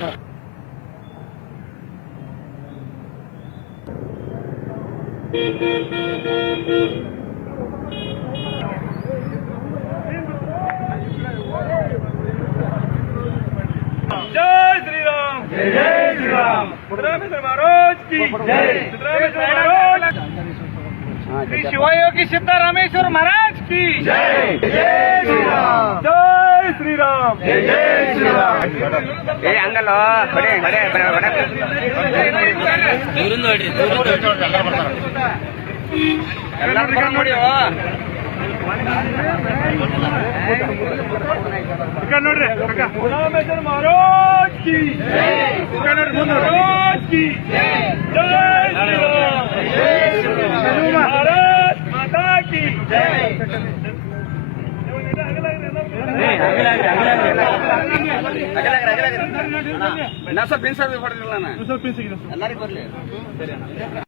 हाँ। श्री शिवायोगी सिद्धारामेश्वर महाराज की। जय जय श्री राम जय श्री राम जय जय ಏ ಹಂಗಲ್ಲ ಬಡೇ ಬಡ ಹೊಡೆ. ದೂರಿಂದ ಬರ್ತಾರೆ ಎಲ್ಲರೂ ನೋಡಿ ನೋಡ್ರಿ ಮಹಾರಾಜ್ ಕಿ ಕಿ ಮಾತಾ ಕಿ என்ன சார் பின் சார் போட்டுக்கலாம்? எல்லாரும்